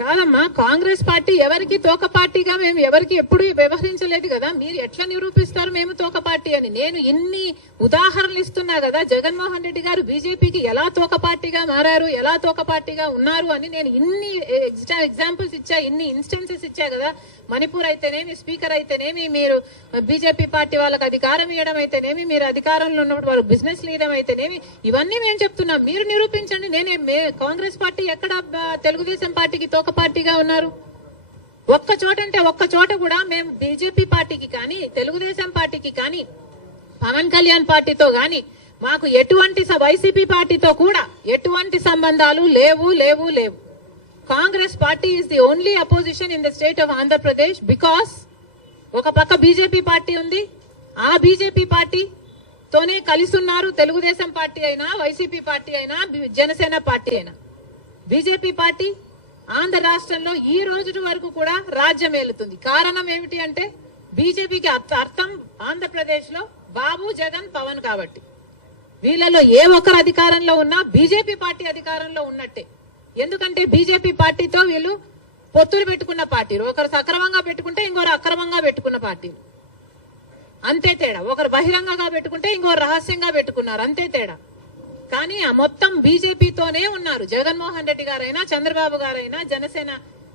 కాదమ్మా, కాంగ్రెస్ పార్టీ ఎవరికి తోక పార్టీగా మేము ఎవరికి ఎప్పుడు వ్యవహరించలేదు కదా. మీరు ఎట్లా నిరూపిస్తారు మేము తోక పార్టీ అని? నేను ఇన్ని ఉదాహరణలు ఇస్తున్నా కదా. జగన్మోహన్ రెడ్డి గారు బీజేపీకి ఎలా తోక పార్టీగా మారారు, ఎలా తోక పార్టీగా ఉన్నారు అని నేను ఇన్ని ఎగ్జాంపుల్స్ ఇచ్చా, ఇన్ని ఇన్స్టెన్సెస్ ఇచ్చా కదా. మణిపూర్ అయితేనేమి, స్పీకర్ అయితేనేమి, మీరు బీజేపీ పార్టీ వాళ్ళకి అధికారం ఇవ్వడం అయితేనేమి, మీరు అధికారంలో ఉన్నప్పుడు వాళ్ళు బిజినెస్ లీడర్ అయితేనేమి, ఇవన్నీ మేము చెప్తున్నాం. మీరు నిరూపించండి. కాంగ్రెస్ పార్టీ ఎక్కడ తెలుగుదేశం పార్టీకి తోక పార్టీగా ఉన్నారు? ఒక్క చోట అంటే ఒక్క చోట కూడా మేము బీజేపీ పార్టీకి కానీ, తెలుగుదేశం పార్టీకి కానీ, పవన్ కళ్యాణ్ పార్టీతో గాని మాకు ఎటువంటి వైసీపీ పార్టీతో కూడా ఎటువంటి సంబంధాలు లేవు లేవు లేవు. Congress party is the only opposition in the state of Andhra Pradesh. Because ఒక పక్క బీజేపీ పార్టీ ఉంది, ఆ బీజేపీ పార్టీతోనే కలిసి ఉన్నారు తెలుగుదేశం పార్టీ అయినా, వైసీపీ పార్టీ అయినా, జనసేన పార్టీ అయినా. బీజేపీ పార్టీ ఆంధ్ర రాష్ట్రంలో ఈ రోజు వరకు కూడా రాజ్యం ఏలుతుంది. కారణం ఏమిటి అంటే బీజేపీకి అర్థం ఆంధ్రప్రదేశ్ లో బాబు, జగన్, పవన్ కాబట్టి. వీళ్ళలో ఏ ఒక్కరు అధికారంలో ఉన్నా బీజేపీ పార్టీ అధికారంలో ఉన్నట్టే. ఎందుకంటే బీజేపీ పార్టీతో వీళ్ళు పొత్తులు పెట్టుకున్న పార్టీలు. ఒకరు సక్రమంగా పెట్టుకుంటే ఇంకొకరు అక్రమంగా పెట్టుకున్న పార్టీలు, అంతే తేడా. ఒకరు బహిరంగంగా పెట్టుకుంటే ఇంకొకరు రహస్యంగా పెట్టుకున్నారు, అంతే తేడా. కానీ ఆ మొత్తం బీజేపీతోనే ఉన్నారు. జగన్మోహన్ రెడ్డి గారైనా, చంద్రబాబు గారైనా, జనసేన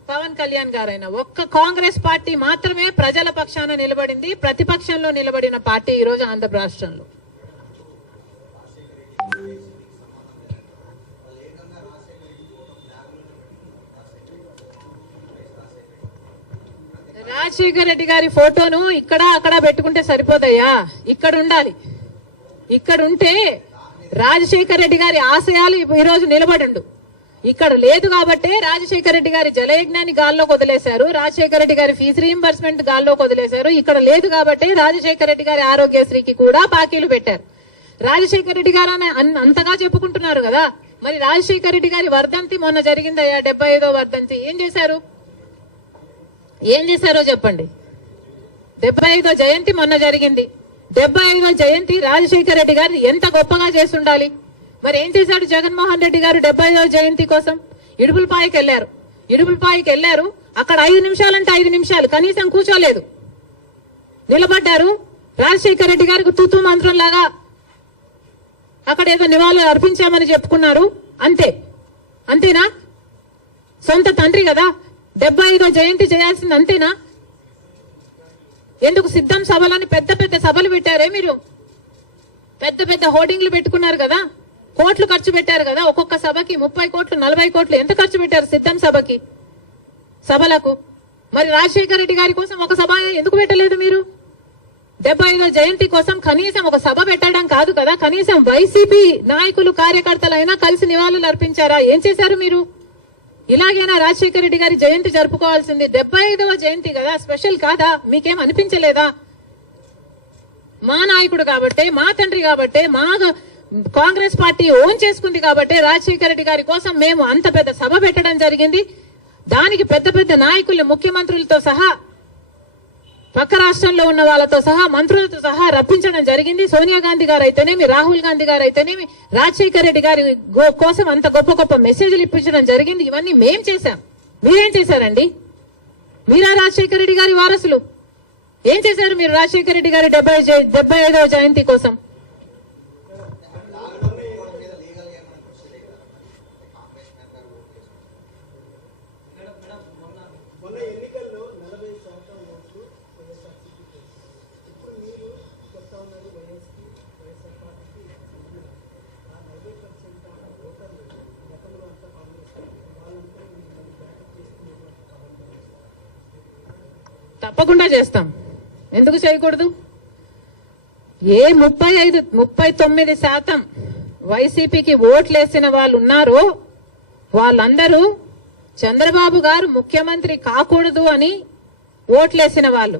పవన్ కళ్యాణ్ గారైనా. ఒక్క కాంగ్రెస్ పార్టీ మాత్రమే ప్రజల పక్షాన నిలబడింది, ప్రతిపక్షంలో నిలబడిన పార్టీ ఈ రోజు ఆంధ్ర రాష్ట్రంలో. రాజశేఖర రెడ్డి గారి ఫోటోను ఇక్కడ అక్కడ పెట్టుకుంటే సరిపోదయ్యా. ఇక్కడ ఉండాలి. ఇక్కడ ఉంటే రాజశేఖర రెడ్డి గారి ఆశయాలు ఈ రోజు నిలబడండు. ఇక్కడ లేదు కాబట్టే రాజశేఖర రెడ్డి గారి జలయజ్ఞాన్ని గాల్లోకి వదిలేశారు, రాజశేఖర రెడ్డి గారి ఫీజు రీయింబర్స్మెంట్ గాల్లోకి వదిలేశారు. ఇక్కడ లేదు కాబట్టే రాజశేఖర రెడ్డి గారి ఆరోగ్యశ్రీకి కూడా బాకీలు పెట్టారు. రాజశేఖర రెడ్డి గారు అంతగా చెప్పుకుంటున్నారు కదా. మరి రాజశేఖర రెడ్డి గారి వర్ధంతి మొన్న జరిగిందయ్యా, 75వ వర్ధంతి. ఏం చేశారో చెప్పండి. 75వ జయంతి మొన్న జరిగింది. 75వ జయంతి రాజశేఖర రెడ్డి గారు ఎంత గొప్పగా చేస్తుండాలి. మరి ఏం చేశాడు జగన్మోహన్ రెడ్డి గారు 75వ జయంతి కోసం? ఇడుపులపాయకి వెళ్లారు. అక్కడ 5 నిమిషాలంటే 5 నిమిషాలు కనీసం కూర్చోలేదు, నిలబడ్డారు. రాజశేఖర రెడ్డి గారికి తూతూ మంత్రం లాగా అక్కడ ఏదో నివాళులు అర్పించామని చెప్పుకున్నారు, అంతేనా? సొంత తండ్రి కదా 75వ జయంతి చేయాల్సింది, అంతేనా? ఎందుకు సిద్ధం సభలని పెద్ద పెద్ద సభలు పెట్టారే మీరు? పెద్ద పెద్ద హోర్డింగ్లు పెట్టుకున్నారు కదా, కోట్లు ఖర్చు పెట్టారు కదా. ఒక్కొక్క సభకి 30 కోట్లు 40 కోట్లు ఎంత ఖర్చు పెట్టారు సిద్ధం సభలకు? మరి రాజశేఖర రెడ్డి గారి కోసం ఒక సభ ఎందుకు పెట్టలేదు మీరు? 75వ జయంతి కోసం కనీసం ఒక సభ పెట్టడం కాదు కదా, కనీసం వైసీపీ నాయకులు కార్యకర్తలైనా కలిసి నివాళులు అర్పించారా? ఏం చేశారు మీరు? ఇలాగైనా రాజశేఖర రెడ్డి గారి జయంతి జరుపుకోవాల్సింది. 75వ జయంతి కదా, స్పెషల్ కాదా? మీకేం అనిపించలేదా? మా నాయకుడు కాబట్టే, మా తండ్రి కాబట్టే, మా కాంగ్రెస్ పార్టీ ఓన్ చేసుకుంది కాబట్టి రాజశేఖర రెడ్డి గారి కోసం మేము అంత పెద్ద సభ పెట్టడం జరిగింది. దానికి పెద్ద పెద్ద నాయకులు, ముఖ్యమంత్రులతో సహా, పక్క రాష్ట్రంలో ఉన్న వాళ్ళతో సహా, మంత్రులతో సహా రప్పించడం జరిగింది. సోనియా గాంధీ గారు అయితేనేమి, రాహుల్ గాంధీ గారు అయితేనేమి, రాజశేఖర రెడ్డి గారి కోసం అంత గొప్ప గొప్ప మెసేజ్లు ఇప్పించడం జరిగింది. ఇవన్నీ మేం చేశాం. మీరేం చేశారండి? మీరా రాజశేఖర రెడ్డి గారి వారసులు? ఏం చేశారు మీరు రాజశేఖర రెడ్డి గారి 75వ జయంతి కోసం? తప్పకుండా చేస్తాం, ఎందుకు చేయకూడదు? ఏ 39% వైసీపీకి ఓట్లేసిన వాళ్ళు ఉన్నారో వాళ్ళందరూ చంద్రబాబు గారు ముఖ్యమంత్రి కాకూడదు అని ఓట్లేసిన వాళ్ళు.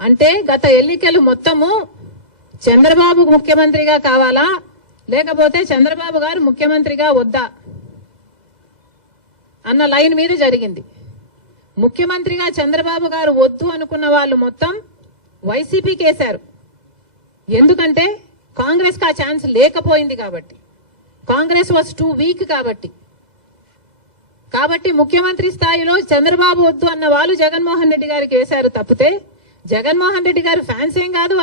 అంటే గత ఎన్నికలు మొత్తము చంద్రబాబు ముఖ్యమంత్రిగా కావాలా, లేకపోతే చంద్రబాబు గారు ముఖ్యమంత్రిగా వద్దా అన్న లైన్ మీద జరిగింది. ముఖ్యమంత్రిగా చంద్రబాబు గారు వద్దు అనుకున్న వాళ్ళు మొత్తం వైసీపీకి వేశారు. ఎందుకంటే కాంగ్రెస్ కి ఆ ఛాన్స్ లేకపోయింది కాబట్టి, కాంగ్రెస్ వాజ్ టూ వీక్ కాబట్టి. కాబట్టి ముఖ్యమంత్రి స్థాయిలో చంద్రబాబు వద్దు అన్న వాళ్ళు జగన్మోహన్ రెడ్డి గారికి వేశారు తప్పితే జగన్మోహన్ రెడ్డి గారు ఫ్యాన్స్ ఏం కాదు.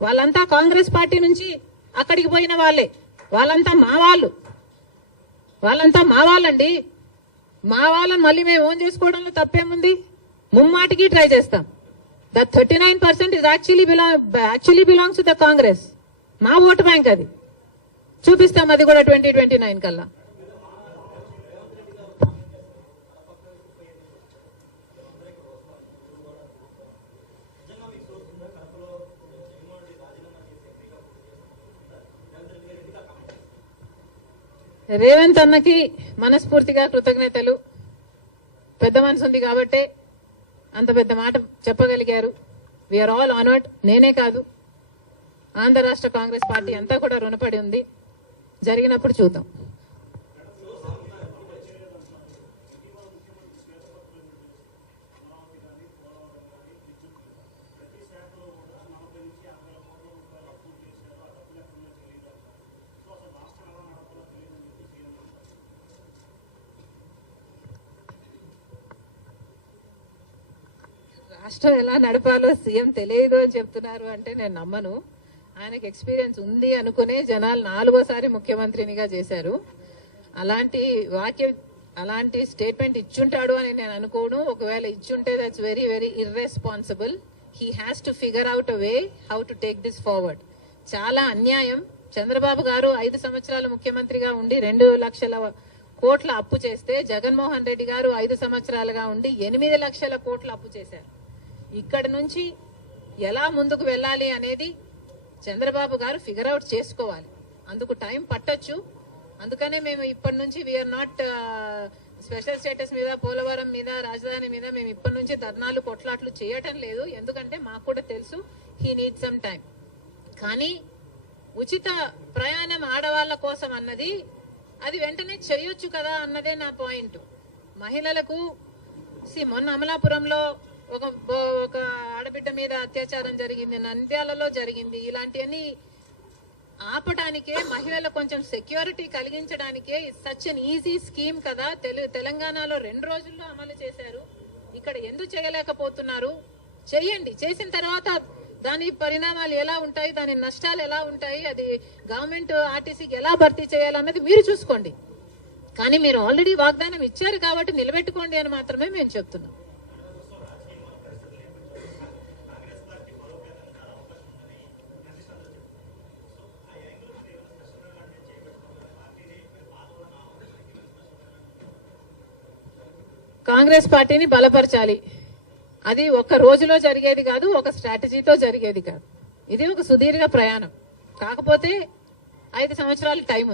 వాళ్ళంతా కాంగ్రెస్ పార్టీ నుంచి అక్కడికి పోయిన వాళ్ళే. వాళ్ళంతా మా వాళ్ళండి. మా వాళ్ళని మళ్ళీ మేము ఓన్ చేసుకోవడంలో తప్పేముంది? ముమ్మాటికి ట్రై చేస్తాం. That 39% is actually belongs to the Congress. మా ఓటు బ్యాంక్ అది. చూపిస్తాం అది కూడా 2029 కల్లా. రేవంత్ అన్నకి మనస్ఫూర్తిగా కృతజ్ఞతలు. పెద్ద మనసు ఉంది కాబట్టే అంత పెద్ద మాట చెప్పగలిగారు. We are all honoured. నేనే కాదు, ఆంధ్ర రాష్ట్ర కాంగ్రెస్ పార్టీ అంతా కూడా రుణపడి ఉంది. జరిగినప్పుడు చూద్దాం. రాష్ట్రం ఎలా నడపాలో సీఎం తెలియదు అని చెప్తున్నారు అంటే నేను నమ్మను. ఆయనకి ఎక్స్పీరియన్స్ ఉంది అనుకునే జనాలు 4వ సారి ముఖ్యమంత్రినిగా చేశారు. అలాంటి స్టేట్మెంట్ ఇచ్చుంటాడు అని నేను అనుకోను. ఒకవేళ ఇచ్చుంటే that's very very irresponsible. He has to figure out a way how to take this forward. చాలా అన్యాయం. చంద్రబాబు గారు 5 సంవత్సరాలు ముఖ్యమంత్రిగా ఉండి 2 లక్షల కోట్ల అప్పు చేస్తే జగన్మోహన్ రెడ్డి గారు 5 సంవత్సరాలుగా ఉండి 8 లక్షల కోట్ల అప్పు చేశారు. ఇక్కడి నుంచి ఎలా ముందుకు వెళ్ళాలి అనేది చంద్రబాబు గారు ఫిగర్ అవుట్ చేసుకోవాలి. అందుకు టైం పట్టొచ్చు. అందుకనే మేము ఇప్పటి నుంచి వీఆర్ నాట్ స్పెషల్ స్టేటస్ మీద, పోలవరం మీద, రాజధాని మీద మేము ఇప్పటి నుంచి ధర్నాలు కొట్లాట్లు చేయటం లేదు. ఎందుకంటే మాకు కూడా తెలుసు హీ నీడ్ సమ్ టైం. కానీ ఉచిత ప్రయాణం ఆడవాళ్ల కోసం అన్నది అది వెంటనే చేయొచ్చు కదా అన్నదే నా పాయింట్. మహిళలకు మొన్న అమలాపురంలో ఒక ఆడబిడ్డ మీద అత్యాచారం జరిగింది, నంద్యాలలో జరిగింది. ఇలాంటివన్నీ ఆపడానికే, మహిళలకు కొంచెం సెక్యూరిటీ కలిగించడానికే సచ్ అన్ ఈజీ స్కీమ్ కదా. తెలంగాణలో 2 రోజుల్లో అమలు చేశారు. ఇక్కడ ఎందుకు చేయలేకపోతున్నారు? చెయ్యండి. చేసిన తర్వాత దాని పరిణామాలు ఎలా ఉంటాయి, దాని నష్టాలు ఎలా ఉంటాయి, అది గవర్నమెంట్ ఆర్టీసీకి ఎలా భర్తీ చేయాలన్నది మీరు చూసుకోండి. కానీ మీరు ఆల్రెడీ వాగ్దానం ఇచ్చారు కాబట్టి నిలబెట్టుకోండి అని మాత్రమే మేము చెప్తున్నాం. కాంగ్రెస్ పార్టీని బలపరచాలి. అది ఒక్క రోజులో జరిగేది కాదు, ఒక స్ట్రాటజీతో జరిగేది కాదు. ఇది ఒక సుదీర్ఘ ప్రయాణం. కాకపోతే 5 సంవత్సరాలు టైం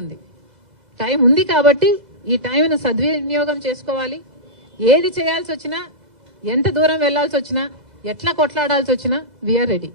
ఉంది కాబట్టి ఈ టైంను సద్వినియోగం చేసుకోవాలి. ఏది చేయాల్సి వచ్చినా, ఎంత దూరం వెళ్లాల్సి వచ్చినా, ఎట్లా కొట్లాడాల్సి వచ్చినా వీఆర్ రెడీ.